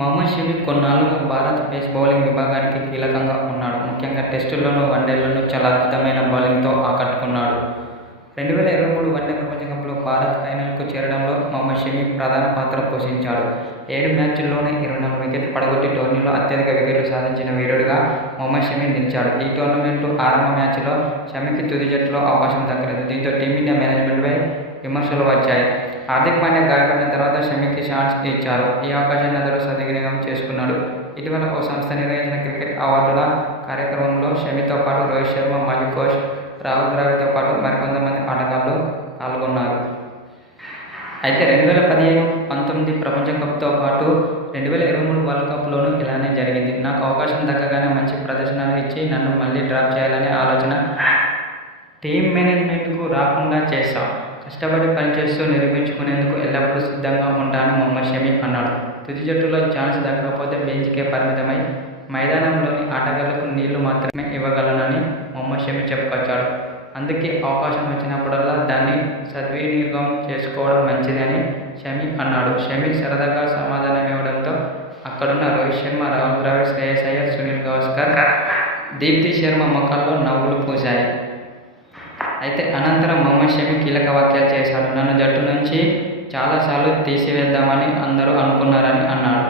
మహమ్మద్ షమి కొన్నాళ్లుగా భారత pace bowling విభాగానికి కీలకంగా ఉన్నాడు. ముఖ్యంగా టెస్టుల్లోనూ, వన్డేల్లోనూ చాలా అద్భుతమైన బౌలింగ్తో ఆకట్టుకున్నాడు. 2023 వన్డే ప్రపంచ కప్లో భారత్ ఫైనల్కు చేరడంలో మహమ్మద్ షమి ప్రధాన పాత్ర పోషించాడు. 7 మ్యాచ్ల్లోనే 24 వికెట్లు పడగొట్టి టోర్నీలో అత్యధిక వికెట్లు సాధించిన వీరుడిగా మహమ్మద్ షమి నిలిచాడు. ఈ టోర్నమెంటు ఆరంభ మ్యాచ్లో షమికి తుది జట్టులో అవకాశం దక్కలేదు. దీంతో టీమిండియా మేనేజ్మెంట్పై విమర్శలు వచ్చాయి. హార్దిక్ పాండ్యా గాయపడిన తర్వాత షమికి ఛాన్స్ ఇచ్చారు. ఈ అవకాశాన్ని అతడు సద్వినియోగం చేసుకున్నాడు. ఇటీవల ఓ సంస్థ నిర్వహించిన క్రికెట్ అవార్డుల కార్యక్రమంలో షమితో పాటు రోహిత్ శర్మ, మాజీ కోచ్ రాహుల్ ద్రావిడ్తో పాటు మరికొంతమంది ఆటగాళ్లు పాల్గొన్నారు. అయితే 2015-19 ప్రపంచ కప్తో పాటు 2023 వరల్డ్ కప్లోనూ ఇలానే జరిగింది. నాకు అవకాశం దక్కగానే మంచి ప్రదర్శనలు ఇచ్చి నన్ను మళ్లీ డ్రాప్ చేయాలనే ఆలోచన టీమ్ మేనేజ్మెంట్కు రాకుండా చేశాం. కష్టపడి పనిచేస్తూ నిరూపించుకునేందుకు ఎల్లప్పుడూ సిద్ధంగా ఉంటానని మహమ్మద్ షమి అన్నాడు. తుది జట్టులో ఛాన్స్ దక్కకపోతే బెంచ్కే పరిమితమై మైదానంలోని ఆటగాళ్లకు నీళ్లు మాత్రమే ఇవ్వగలనని మహమ్మద్ షమి చెప్పుకొచ్చాడు. అందుకే అవకాశం వచ్చినప్పుడల్లా దాన్ని సద్వినియోగం చేసుకోవడం మంచిదని షమి అన్నాడు. షమి సరదాగా సమాధానమివ్వడంతో అక్కడున్న రోహిత్ శర్మ, రాహుల్ ద్రావిడ్, శ్రేయస్ అయ్యర్, సునీల్ గవాస్కర్, దీప్తి శర్మ ముఖాల్లో నవ్వులు పూశాయి. అయితే అనంతరం మహమ్మద్ షమి కీలక వ్యాఖ్యలు చేశాడు. నన్ను జట్టు నుంచి చాలాసార్లు తీసివేద్దామని అందరూ అనుకున్నారని అన్నాడు.